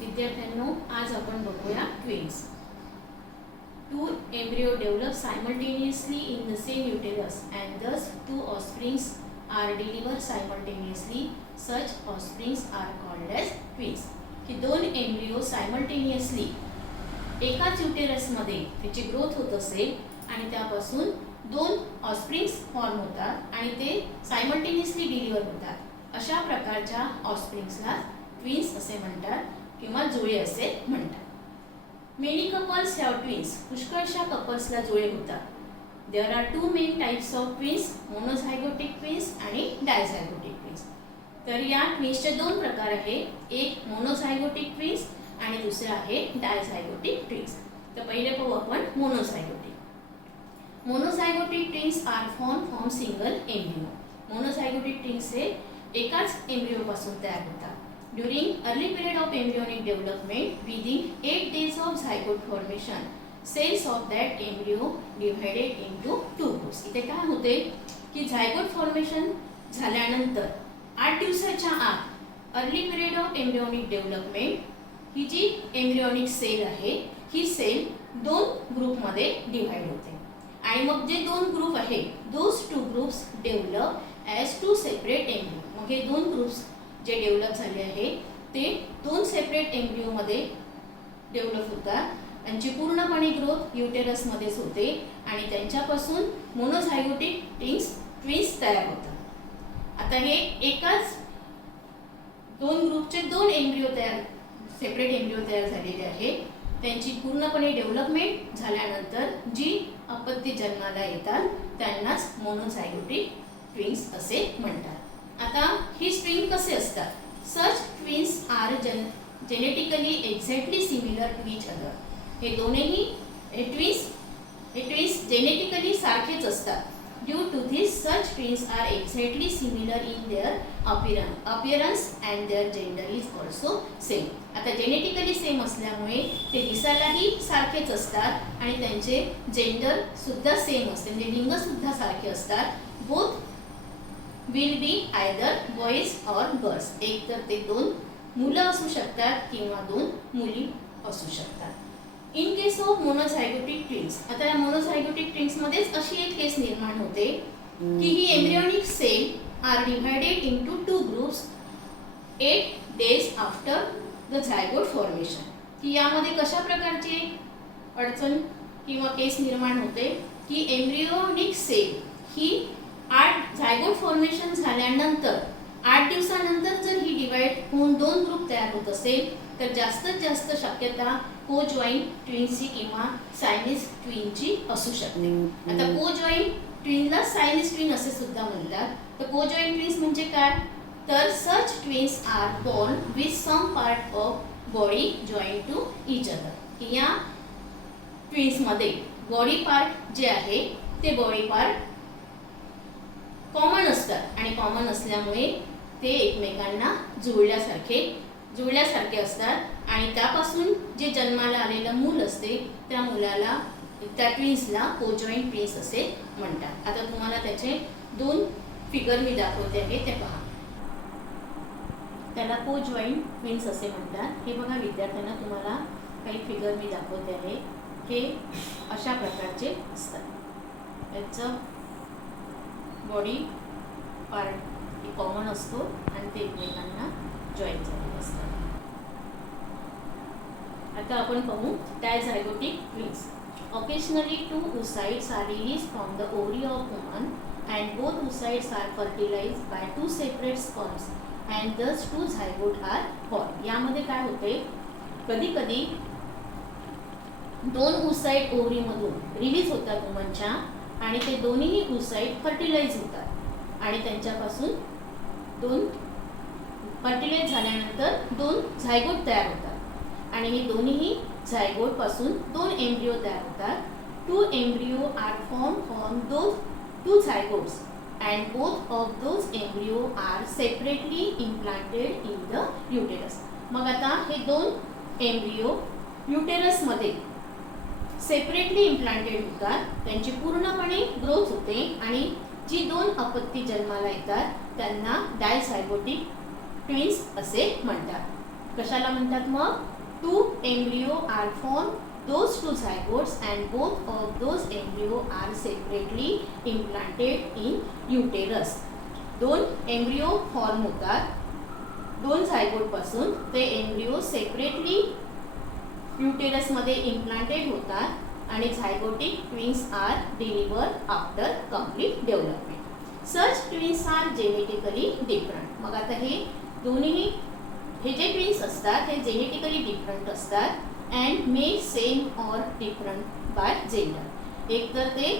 विद्यार्थ्यांनो, आज आपण बघूया twins. Two embryo develop simultaneously in the same uterus and thus two offsprings are delivered simultaneously. Such offsprings are called as twins. की दोन embryo simultaneously एकाच युटेरसमध्ये त्याची ग्रोथ होत असेल आणि त्यापासून दोन ऑफस्प्रिंग्स फॉर्म होतात आणि ते सायमल्टेनियसली डिलिव्हर होतात. अशा प्रकारच्या ऑफस्प्रिंग्सला ट्विन्स असे म्हणतात किंवा जुळे असे म्हणतात. Many couples have twins. पुष्कळशा कपल्सला जुळे होतात. There are two main types of twins, monozygotic twins आणि डायझायगोटिक ट्विन्स. तर या ट्विन्सचे दोन प्रकार आहेत, एक मोनोझायगोटिक ट्विन्स आणि दुसरे आहे डायझायगोटिक ट्विन्स. तर पहिले पाहू आपण monozygotic. Monozygotic twins are form from single embryo. Monozygotic twins हे एकाच एम्ब्रियो पासून तयार होतात. During early period of embryonic development, within 8 days of zygote formation, cells of that embryo divided into two groups. इथे काय होते की झायगोट फॉर्मेशन झाल्यानंतर 8 दिवसाच्या आत early period of embryonic development ही जी एम्ब्रियोनिक सेल आहे ही सेल दोन ग्रुपमध्ये डिवाइड होते आणि मग जे दोन ग्रुप आहे those two groups develop as two separate embryo. मग हे दोन ग्रुप्स जे डेव्हलप झाले आहे ते दोन सेपरेट एम्ब्रियोमध्ये डेव्हलप होतात. त्यांची पूर्णपणे ग्रोथ युटेरसमध्येच होते आणि त्यांच्यापासून मोनोझायगोटिक ट्विन्स तयार होतात. आता हे एकाच दोन ग्रुपचे दोन एम्ब्रियो तयार सेपरेट एम्ब्रियो तयार झालेले आहे. त्यांची पूर्णपणे डेव्हलपमेंट झाल्यानंतर जी अपत्य जन्माला येतात त्यांनाच मोनोझायगोटिक ट्विन्स असे म्हणतात. आता ही स्ट्रिंग कसे असतात? Such twins are genetically exactly similar to each other. हे दोन्ही ट्विन्स जेनेटिकली सारखेच असतात. Due to this such twins are exactly similar in their appearance and their gender is also same. आता जेनेटिकली सेम असल्यामुळे ते दिसायलाही सारखेच असतात आणि त्यांचे जेंडर सुद्धा सेम असते, म्हणजे लिंग सुद्धा सारखे असतात. Both will be either boys or girls. एक तर ते दोन मुलं असू शकतात किंवा दोन मुली असू शकतात. इन केस ऑफ मोनोझायगोटिक ट्विन्स, आता या मोनोझायगोटिक ट्विन्स मध्येच अशी एक केस निर्माण होते की ही embryonic cell are divided into two groups 8 days after the zygote formation. की यामध्ये कशा प्रकारची अडचण किंवा केस निर्माण होते की एम्ब्रियोनिक सेल ही 8 झायगोट फॉर्मेशन झाल्यानंतर 8 दिवसानंतर जर ही डिवाइड होऊन दोन ग्रुप तयार होत असेल तर जास्तीत जास्त शक्यता को जॉईंट ट्विन्सची किंवा सायनिस ट्विनची असू शकते. आता को जॉईंट ट्विनला सायनिस ट्विन असे सुद्धा म्हणतात. तर को जॉईंट ट्विन्स म्हणजे काय? तर such twins are born with some part of body joint to each other. की या ट्विन्समध्ये बॉडी पार्ट जे आहे ते बॉडी पार्ट कॉमन असतात आणि कॉमन असल्यामुळे ते एकमेकांना जुळल्यासारखे असतात आणि त्यापासून जे जन्माला आलेलं मूल असते त्या मुलाला त्या ट्विन्सला कोजॉईंट ट्विन्स असे म्हणतात. आता तुम्हाला त्याचे दोन फिगर मी दाखवते आहे ते पहा. त्याला कोजॉईंट ट्विन्स असे म्हणतात. हे बघा विद्यार्थ्यांना, तुम्हाला काही फिगर मी दाखवते आहे. हे अशा प्रकारचे असतात. याचं बॉडी पार्ट कॉमन असतो आणि ते एकमेकांना जॉईन झालेले असतात. आता आपण पाहू dizygotic twins. Occasionally two oocytes are released from the ovary of woman and both oocytes are fertilised by two separate sperms and thus two zygote are form. यामध्ये काय होते, कधी कधी दोन oocyte ओव्हरीमधून रिलीज होतात वुमनच्या आणि ते दोन्ही oocyte फर्टिलाइज होतात आणि त्यांच्यापासून दोन फर्टिलाइज झाल्यानंतर दोन झायगोट तयार होतात आणि हे दोन्ही झायगोट पासून दोन एम्ब्रियो तयार होतात. Two embryo are form from those two zygotes and both of those embryo are separately implanted in the uterus. मग आता हे दोन एम्ब्रियो युटेरसमध्ये सेपरेटली इम्प्लांटेड होतात, त्यांची पूर्णपणे ग्रोथ होते आणि जी दोन अपत्य जन्माला येतात त्यांना डायझायगोटिक ट्विन्स असे म्हणतात. कशाला म्हणतात मग? 2 embryo are formed, those 2 zygotes and both of those embryo are separately implanted in uterus. 2 embryo form होतात 2 झायगोट पासून. ते एम्ब्रियो सेपरेटली युटेरस मध्ये इम्प्लांटेड होतात आणि zygotic twins are deliver after complete development. Such twins are genetically different. मग आता हे दोन्ही हे जे ट्विन्स असतात हे जेनेटिकली डिफरंट असतात and may same or different by gender. एक तर ते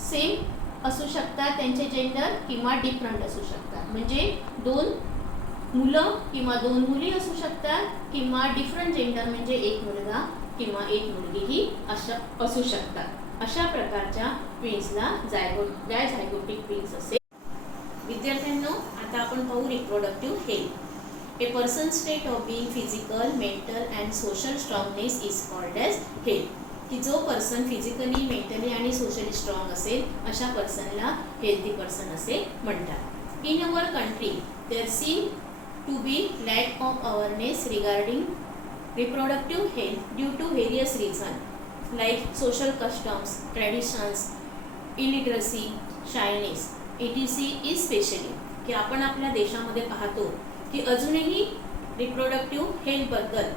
सेम असू शकतात त्यांचे जेंडर किंवा डिफरंट असू शकतात. म्हणजे 2 मुलं किंवा 2 मुली असू शकतात किंवा डिफरंट जेंडर म्हणजे एक मुलगा किंवा एक मुलगीही असू शकतात. अशा प्रकारच्या ट्विन्सला झायगोटिक ट्विन्स असे. विद्यार्थ्यांनो, आता आपण पाहू reproductive health. A person's state of being physical, mental and social strongness is called as health. की जो पर्सन फिजिकली, मेंटली आणि सोशली स्ट्रॉंग असेल अशा पर्सनला हेल्दी पर्सन असे म्हणतात. In our country there seem to be lack of awareness regarding reproductive health due to various reason like social customs, traditions, illiteracy, shyness etc. Is specially. की आपण आपल्या देशामध्ये पाहतो की अजूनही रिप्रोडक्टिव्ह हेल्थबद्दल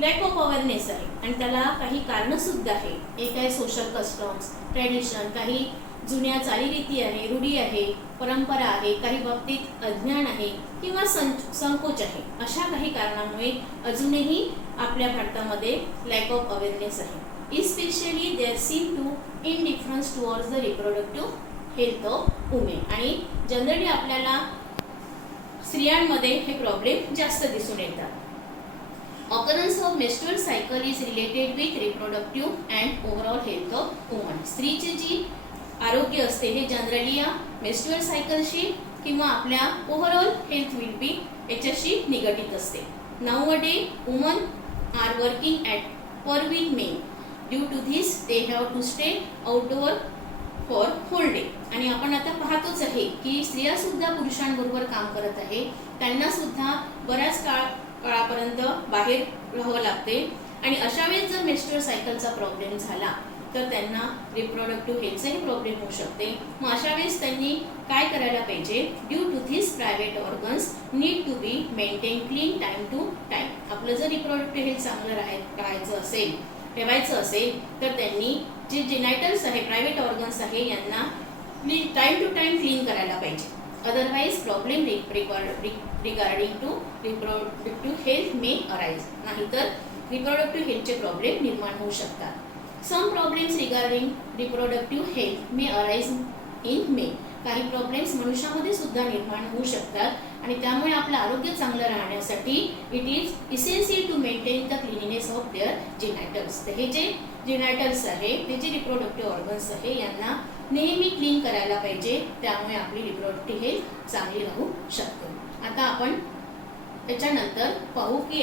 लॅक ऑफ अवेअरनेस आहे आणि त्याला काही कारणंसुद्धा आहे. एक आहे सोशल कस्टम्स, ट्रॅडिशन, काही जुन्या चालीरीती आहे, रूढी आहे, परंपरा आहे, काही बाबतीत अज्ञान आहे किंवा संकोच आहे. अशा काही कारणामुळे अजूनही आपल्या भारतामध्ये लॅक ऑफ अवेअरनेस आहे. Especially there seem to indifference towards the reproductive health of women. आणि जनरली आपल्याला स्त्रियांमध्ये हे प्रॉब्लेम जास्त दिसून येतात. Occurrence of menstrual cycle is related with reproductive and overall health of woman. स्त्रीचे जी आरोग्य असते हे जनरली या मेन्स्ट्रुअल सायकलशी किंवा आपल्या ओव्हरऑल हेल्थ विल बी याच्याशी निगडीत असते. Nowadays woman are working at par with men. Due to this they have to stay outdoor for whole day. आणि आपण आता पाहतोच आहे की स्त्रियासुद्धा पुरुषांबरोबर काम करत आहे. त्यांनासुद्धा बऱ्याच काळापर्यंत बाहेर राहावं लागते आणि अशा वेळेस जर मेन्स्ट्रुअल सायकलचा प्रॉब्लेम झाला तर त्यांना रिप्रोडक्टिव्ह हेल्थचाही प्रॉब्लेम होऊ शकते. मग अशा वेळेस त्यांनी काय करायला पाहिजे? Due to this private organs need to be maintain clean time to time. आपलं जर रिप्रोडक्टिव्ह हेल्थ चांगलं राहायचं असेल, ठेवायचं असेल तर त्यांनी जे जेनायटल्स आहे, प्रायव्हेट ऑर्गन्स आहे, यांना टाईम टू टाईम क्लीन करायला पाहिजे. Otherwise problem regarding to reproductive health may arise. नाहीतर रिप्रोडक्टिव्ह हेल्थचे प्रॉब्लेम निर्माण होऊ शकतात. Some problems regarding reproductive health may arise in men. काही प्रॉब्लेम्स मनुष्यामध्ये सुद्धा निर्माण होऊ शकतात आणि त्यामुळे आपलं आरोग्य चांगलं राहण्यासाठी it is essential to maintain the cleanliness of their genitals. तर हे जे जेनायटल्स आहे, ते जे रिप्रोडक्टिव्ह ऑर्गन्स आहे, यांना नेहमी क्लीन करायला पाहिजे. त्यामुळे आपली रिप्रोडक्टिव्ह हेल्थ चांगली राहू शकते. आता आपण त्याच्यानंतर पाहू की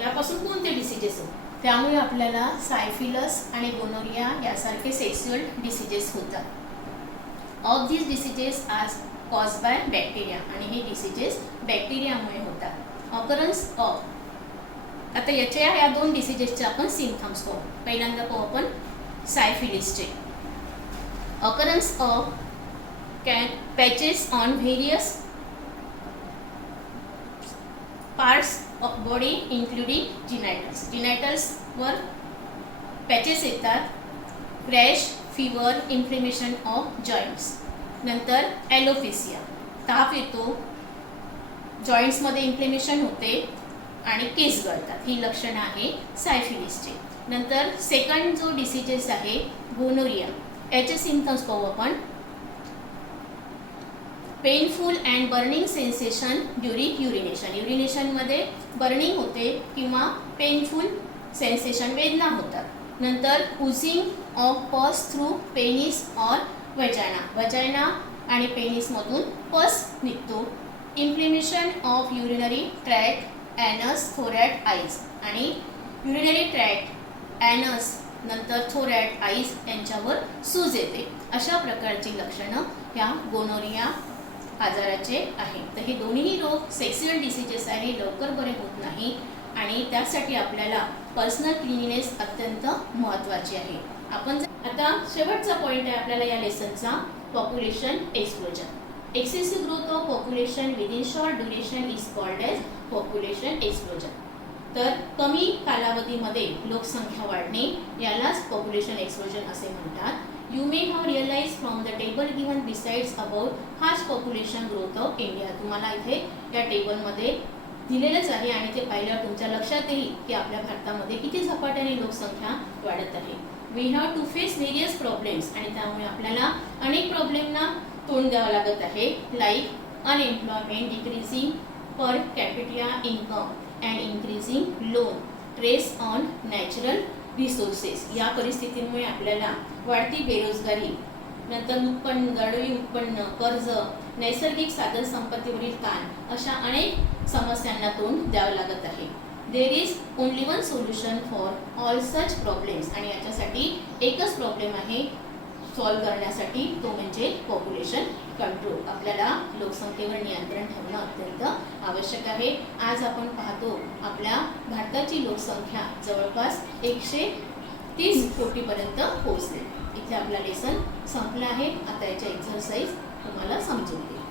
यापासून कोणते डिसीजेस होतात. त्यामुळे आपल्याला सायफिलस आणि गोनोरिया यासारखे सेक्सुअल डिसीजेस होतात. Of these diseases are caused by bacteria. आणि हे डिसीजेस बॅक्टेरियामुळे होतात. Occurrence of. आता या 2 डिसीजेसचे आपण सिम्पटम्स पाहू. पहिल्यांदा पाहू आपण सायफिलिसचे. Occurrence of patches on various parts of body including genitals. जिनायटल्सवर पॅचेस येतात. Rash, fever, inflammation of joints. नंतर ॲलोपेसिया, ताप येतो, जॉईंट्समध्ये इन्फ्लेमेशन होते आणि केस गळतात. ही लक्षणं आहे सायफिलिसचे. नंतर सेकंड जो डिसीजेस आहे गोनोरिया, याचे सिम्पटम्स पाहू आपण. Painful and burning sensation during urination. युरिनेशनमध्ये बर्निंग होते किंवा पेनफुल सेन्सेशन, वेदना होतात. नंतर oozing of pus through penis or vagina. Vagina आणि पेनिसमधून पस निघतो. Inflammation of urinary tract, anus, throat, eyes. आणि युरिनरी ट्रॅक्ट, ॲनस, नंतर थोरॅट, आईज यांच्यावर सूज येते. अशा प्रकारची लक्षणं ह्या गोनोरिया आजाराचे आहे. तर हे दोन्ही रोग सेक्सुअल डिसीजेस आहे, लवकर बरे होत नाही त्यासाठी आपल्याला पर्सनल क्लिनिनेस अत्यंत महत्त्वाची आहे. आपण आता शेवटचा पॉईंट आहे आपल्याला या लेसनचा, population explosion. Excessive growth of population within short duration is called as population explosion. तर कमी कालावधीमध्ये लोकसंख्या वाढणे यालाच पॉप्युलेशन एक्सप्लोजन असे म्हणतात. You may have realized from the table given besides about fast population growth of India. तुम्हाला इथे या टेबलमध्ये दिलेलंच आहे आणि ते पाहिल्यावर तुमच्या लक्षात येईल की आपल्या भारतामध्ये किती झपाट्याने लोकसंख्या वाढत आहे. We have to face various problems आणि त्यामुळे आपल्याला अनेक प्रॉब्लेमना तोंड द्यावं लागत आहे. Like unemployment, decreasing per capita income and increasing loan trace on natural resources. या परिस्थितीमुळे आपल्याला वाढती बेरोजगारी, नंतर दरडोई उत्पन्न, कर्ज, नैसर्गिक साधन संपत्तीवरील ताण अशा अनेक समस्यांना तोंड द्यावं लागत आहे. There is only one solution for all such problems. आणि याच्यासाठी एकच प्रॉब्लेम आहे सॉल्व करण्यासाठी, तो म्हणजे पॉप्युलेशन कंट्रोल. आपल्याला लोकसंख्येवर नियंत्रण ठेवणं अत्यंत आवश्यक आहे. आज आपण पाहतो आपल्या भारताची लोकसंख्या जवळपास 130 कोटीपर्यंत पोहोचली. इथे आपला लेसन संपला आहे. आता याच्या एक्झरसाइज तुम्हाला समजून घेऊ.